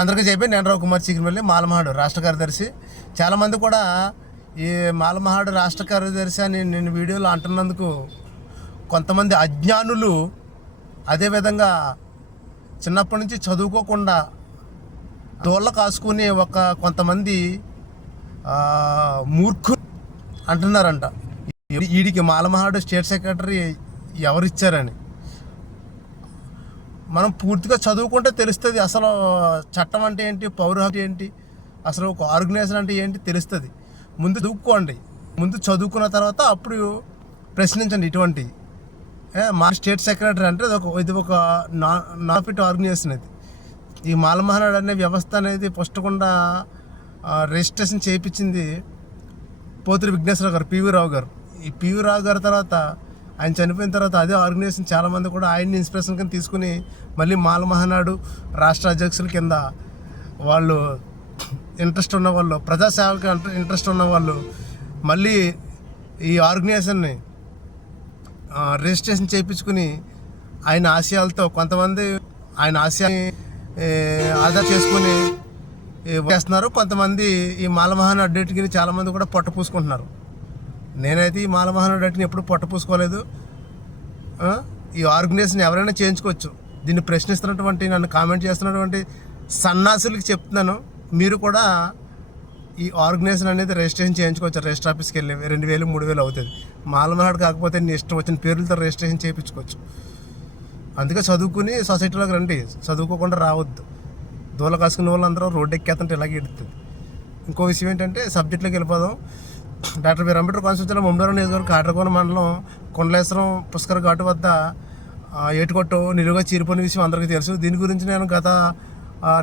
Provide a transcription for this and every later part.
అందరికీ చెప్పి నేను రవికుమార్ చీకినపల్లి మాలమహాడు రాష్ట్ర కార్యదర్శి. చాలామంది కూడా ఈ మాలమహాడు రాష్ట్ర కార్యదర్శి అని నేను వీడియోలో అంటున్నందుకు కొంతమంది అజ్ఞానులు, అదేవిధంగా చిన్నప్పటి నుంచి చదువుకోకుండా దోళ్ళ కాసుకుని కొంతమంది మూర్ఖులు అంటున్నారంట వీడికి మాలమహాడు స్టేట్ సెక్రటరీ ఎవరిచ్చారని. మనం పూర్తిగా చదువుకుంటే తెలుస్తుంది అసలు చట్టం అంటే ఏంటి, పౌరహక్కు ఏంటి, అసలు ఒక ఆర్గనైజేషన్ అంటే ఏంటి తెలుస్తుంది. ముందు చదువుకోండి, ముందు చదువుకున్న తర్వాత అప్పుడు ప్రశ్నించండి. ఇటువంటి మా స్టేట్ సెక్రటరీ అంటే ఇది ఒక నాన్ ప్రాఫిట్ ఆర్గనైజేషన్. ఇది ఈ మాలమహానాడు అనే వ్యవస్థ అనేది ఫస్ట్కుండా రిజిస్ట్రేషన్ చేయించింది పోతురి విఘ్నేశ్వరరావు గారు, పివి రావు గారు. ఈ పివి రావు గారి తర్వాత ఆయన చనిపోయిన తర్వాత అదే ఆర్గనైజేషన్ చాలామంది కూడా ఆయన్ని ఇన్స్పిరేషన్ కింద తీసుకుని మళ్ళీ మాలమహానాడు రాష్ట్ర అధ్యక్షుల కింద వాళ్ళు ఇంట్రెస్ట్ ఉన్న వాళ్ళు, ప్రజాసేవకి ఇంట్రెస్ట్ ఉన్న వాళ్ళు మళ్ళీ ఈ ఆర్గనైజేషన్ని రిజిస్ట్రేషన్ చేయించుకుని ఆయన ఆశయాలతో కొంతమంది ఆయన ఆశయాన్ని ఆధార్ చేసుకుని చేస్తున్నారు. కొంతమంది ఈ మాలమహానాడు అడ్డేటికి చాలామంది కూడా పొట్ట పూసుకుంటున్నారు. నేనైతే ఈ మాలమహానాడు అడ్డేటిని ఎప్పుడు పొట్ట పూసుకోలేదు. ఈ ఆర్గనైజేషన్ ఎవరైనా చేయించుకోవచ్చు. దీన్ని ప్రశ్నిస్తున్నటువంటి, నన్ను కామెంట్ చేస్తున్నటువంటి సన్నాసులకి చెప్తున్నాను, మీరు కూడా ఈ ఆర్గనైజేషన్ అనేది రిజిస్ట్రేషన్ చేయించుకోవచ్చు. రిజిస్టర్ ఆఫీస్కి వెళ్ళి 2000 3000 అవుతుంది. మాలమహానాడు కాకపోతే నీ ఇష్టం వచ్చిన పేర్లతో రిజిస్ట్రేషన్ చేయించుకోవచ్చు. అందుకే చదువుకుని సొసైటీలోకి రండి, చదువుకోకుండా రావద్దు. దూల కాసుకునే వాళ్ళందరూ రోడ్డు ఎక్కేస్తుంటే ఇలాగే ఎడుతుంది. ఇంకో విషయం ఏంటంటే సబ్జెక్ట్లోకి వెళ్ళిపోదాం. డాక్టర్ బిఆర్ అంబేద్కర్ కాన్స్టిట్యూన్సీ జిల్లా ముమ్మడివరం నియోజకవర్గం కాట్రకోన మండలం కొండలేశ్వరం పుష్కర ఘాటు వద్ద ఏటుకొట్టు నిలువుగా చీరిపోయిన విషయం అందరికీ తెలుసు. దీని గురించి నేను గత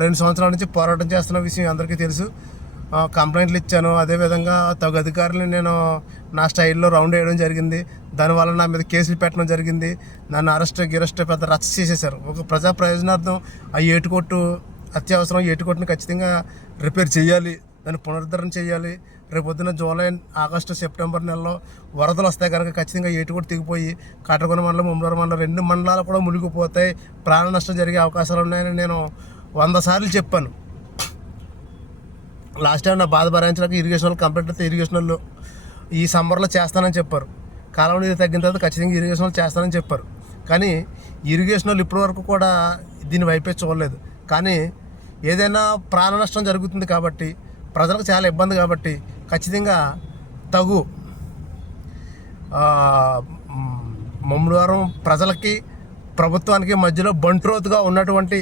2 సంవత్సరాల నుంచి పోరాటం చేస్తున్న విషయం అందరికీ తెలుసు. కంప్లైంట్లు ఇచ్చాను. అదేవిధంగా తగు అధికారులను నేను నా స్టైల్లో రౌండ్ వేయడం జరిగింది. దానివల్ల నా మీద కేసులు పెట్టడం జరిగింది. నన్ను అరెస్ట్ పెద్ద రచ్చ చేసేశారు. ఒక ప్రజా ప్రయోజనార్థం ఆ ఏటుకొట్టు అత్యవసరం. ఏటుకొట్టుని ఖచ్చితంగా రిపేర్ చేయాలి, దాన్ని పునరుద్ధరణ చేయాలి. రేపొద్దున జూలై, ఆగస్టు, సెప్టెంబర్ నెలలో వరదలు వస్తాయి కనుక ఖచ్చితంగా ఏటుకొట్టు తెగిపోయి కాట్రకోన మండలం, ముమ్మడివరం మండలం 2 మండలాలు కూడా మునిగిపోతాయి, ప్రాణ నష్టం జరిగే అవకాశాలు ఉన్నాయని నేను 100 సార్లు చెప్పాను. లాస్ట్ టైం నా బాధ భరించడానికి ఇరిగేషన్ వాళ్ళు కంప్లీట్ అయితే ఇరిగేషన్ వాళ్ళు ఈ సమ్మర్లో చేస్తానని చెప్పారు. కాలం నీరు తగ్గిన తర్వాత ఖచ్చితంగా ఇరిగేషన్ వాళ్ళు చేస్తానని చెప్పారు. కానీ ఇరిగేషన్ వాళ్ళు ఇప్పటి వరకు కూడా దీని వైపే చూడలేదు. కానీ ఏదైనా ప్రాణ నష్టం జరుగుతుంది కాబట్టి, ప్రజలకు చాలా ఇబ్బంది కాబట్టి ఖచ్చితంగా తగు ముమ్మడివరం ప్రజలకి ప్రభుత్వానికి మధ్యలో బంట్రోతుగా ఉన్నటువంటి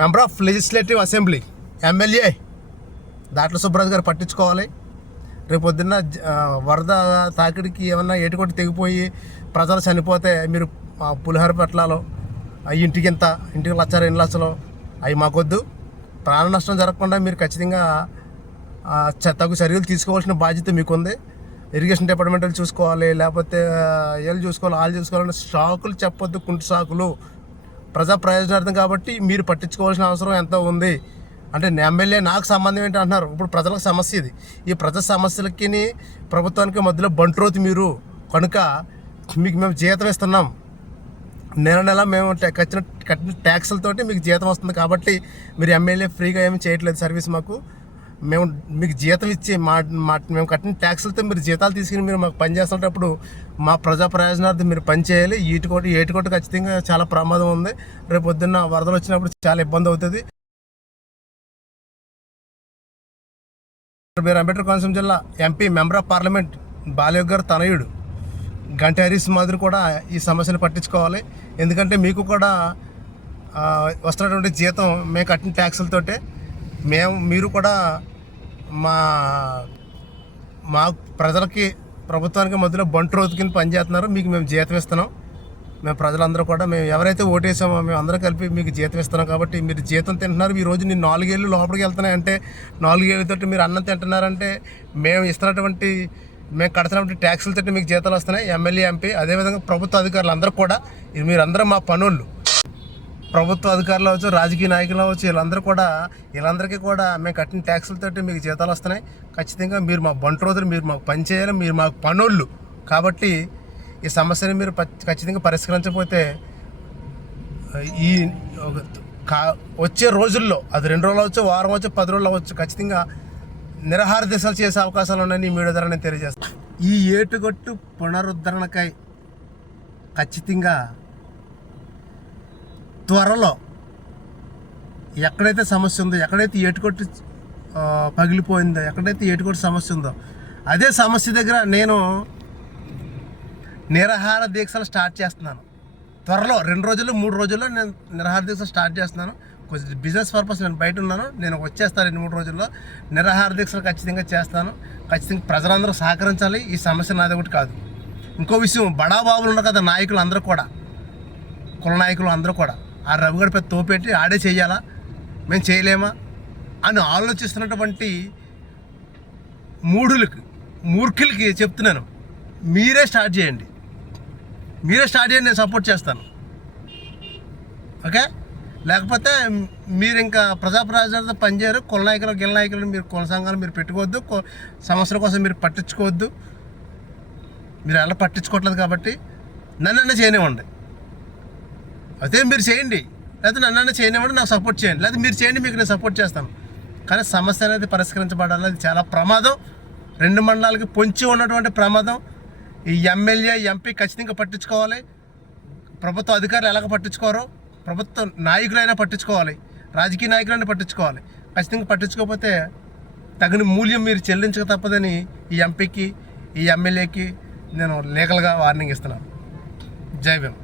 member of legislative assembly MLA Datla Subbaraju గారు పట్టించుకోవాలి. రేపొద్దున్న వరద తాకిడికి ఏమన్నా ఏటుకొట్టి తెగిపోయి ప్రజలు చనిపోతే మీరు పులిహోర పెట్టాలో ఇంటికి 1 లక్ష 2 లక్షలు అవి మాకొద్దు. ప్రాణ నష్టం జరగకుండా మీరు ఖచ్చితంగా తగు చర్యలు తీసుకోవాల్సిన బాధ్యత మీకుంది. ఇరిగేషన్ డిపార్ట్మెంట్లు చూసుకోవాలి, లేకపోతే ఏళ్ళు చూసుకోవాలి, వాళ్ళు చూసుకోవాలని సాకులు చెప్పొద్దు. కుంటి సాకులు ప్రజా ప్రయోజనార్థం కాబట్టి మీరు పట్టించుకోవాల్సిన అవసరం ఎంతో ఉంది. అంటే ఎమ్మెల్యే నాకు సంబంధం ఏంటి అంటున్నారు. ఇప్పుడు ప్రజలకు సమస్య ఇది. ఈ ప్రజా సమస్యలకి ప్రభుత్వానికి మధ్యలో బంట్రోతు మీరు కనుక మీకు మేము జీతం ఇస్తున్నాం. నెల మేము కట్టిన ట్యాక్సులతోటి మీకు జీతం వస్తుంది కాబట్టి మీరు ఎమ్మెల్యే ఫ్రీగా ఏమి చేయట్లేదు సర్వీస్ మాకు. మేము మీకు జీతం ఇచ్చి మేము కట్టిన ట్యాక్సులతో మీరు జీతాలు తీసుకుని మీరు మాకు పని చేస్తున్నప్పుడు మా ప్రజా ప్రయోజనార్థం మీరు పని చేయాలి. ఏటుకోటి ఖచ్చితంగా చాలా ప్రమాదం ఉంది. రేపు పొద్దున్న వరదలు వచ్చినప్పుడు చాలా ఇబ్బంది అవుతుంది. బిఆర్ అంబేద్కర్ కోనసీమ జిల్లా ఎంపీ మెంబర్ ఆఫ్ పార్లమెంట్ బాలయోగ్ గారు తనయుడు గంటి హరీష్ మాదిరి కూడా ఈ సమస్యను పట్టించుకోవాలి. ఎందుకంటే మీకు కూడా వస్తున్నటువంటి జీతం మేము కట్టిన ట్యాక్సులతోటే మీరు కూడా మా ప్రజలకి ప్రభుత్వానికి మధ్యలో బంట్రోతు కింద పనిచేస్తున్నారు. మీకు మేము జీతం ఇస్తున్నాం. మేము ప్రజలందరూ కూడా మేము ఎవరైతే ఓటేసామో మేము అందరూ కలిపి మీకు జీతం ఇస్తున్నాం కాబట్టి మీరు జీతం తింటున్నారు. ఈ రోజు నేను 4 ఏళ్ళు లోపలికి వెళ్తున్నాయంటే 4 ఏళ్ళతోటి మీరు అన్నం తింటున్నారంటే మేము కడుతున్నటువంటి ట్యాక్సులతో మీకు జీతాలు వస్తున్నాయి. ఎమ్మెల్యే, ఎంపీ, అదేవిధంగా ప్రభుత్వ అధికారులు అందరూ కూడా మీరందరూ మా పనులు. ప్రభుత్వ అధికారులు అవచ్చు, రాజకీయ నాయకులు అవచ్చు, వీళ్ళందరికీ కూడా మేము కట్టిన ట్యాక్సులతో మీకు జీతాలు వస్తున్నాయి. ఖచ్చితంగా మీరు మా బంట్రోతులు, మీరు మాకు పని చేయాలి, మీరు మాకు పనులు. కాబట్టి ఈ సమస్యని మీరు ఖచ్చితంగా పరిష్కరించకపోతే ఈ వచ్చే రోజుల్లో అది 2 రోజులు అవచ్చు, వారం అవచ్చు, 10 రోజులు అవ్వచ్చు, ఖచ్చితంగా నిరాహార దీక్షలు చేసే అవకాశాలు ఉన్నాయని ఈ మీడియా ద్వారా నేను తెలియజేస్తాను. ఈ ఏటుగట్టు పునరుద్ధరణకై ఖచ్చితంగా త్వరలో ఎక్కడైతే సమస్య ఉందో, ఎక్కడైతే ఏటుగట్టు పగిలిపోయిందో, ఎక్కడైతే ఏటుగట్టు సమస్య ఉందో అదే సమస్య దగ్గర నేను నిరాహార దీక్షలు స్టార్ట్ చేస్తున్నాను. త్వరలో 2 రోజుల్లో 3 రోజుల్లో నేను నిరాహార దీక్ష స్టార్ట్ చేస్తున్నాను. కొంచెం బిజినెస్ పర్పస్ నేను బయట ఉన్నాను, నేను వచ్చేస్తాను 2-3 రోజుల్లో. నిరాహార దీక్షలు ఖచ్చితంగా చేస్తాను. ఖచ్చితంగా ప్రజలందరూ సహకరించాలి. ఈ సమస్య నాది ఒకటి కాదు. ఇంకో విషయం, బడాబాబులు ఉన్నారు కదా నాయకులు అందరూ కూడా, కుల నాయకులు అందరూ కూడా ఆ రవిగడ పెద్ద తోపెట్టి ఆడే చేయాలా, మేము చేయలేమా అని ఆలోచిస్తున్నటువంటి మూర్ఖులకి చెప్తున్నాను, మీరే స్టార్ట్ చేయండి, నేను సపోర్ట్ చేస్తాను. ఓకే, లేకపోతే మీరు ఇంకా ప్రజాప్రయోజనాలతో పనిచేయరు. కుల నాయకులు గిల నాయకులు మీరు కుల సంఘాలు మీరు పెట్టుకోవద్దు, సమస్యల కోసం మీరు పట్టించుకోవద్దు. మీరు ఎలా పట్టించుకోవట్లేదు కాబట్టి నన్ను చేయనివ్వండి. అయితే మీరు చేయండి, లేకపోతే నన్ను చేయనివ్వండి, నాకు సపోర్ట్ చేయండి, లేకపోతే మీరు చేయండి, మీకు నేను సపోర్ట్ చేస్తాను. కానీ సమస్య అనేది పరిష్కరించబడాలి. అది చాలా ప్రమాదం, 2 మండలాలకి పొంచి ఉన్నటువంటి ప్రమాదం. ఈ ఎమ్మెల్యే ఎంపీ ఖచ్చితంగా పట్టించుకోవాలి. ప్రభుత్వ అధికారులు ఎలాగ పట్టించుకోరో ప్రభుత్వ నాయకులైనా పట్టించుకోవాలి, రాజకీయ నాయకులైనా పట్టించుకోవాలి. ఖచ్చితంగా పట్టించుకోకపోతే తగిన మూల్యం మీరు చెల్లించక తప్పదని ఈ ఎంపీకి, ఈ ఎమ్మెల్యేకి నేను లీగల్గా వార్నింగ్ ఇస్తున్నాను. జై భీమ్.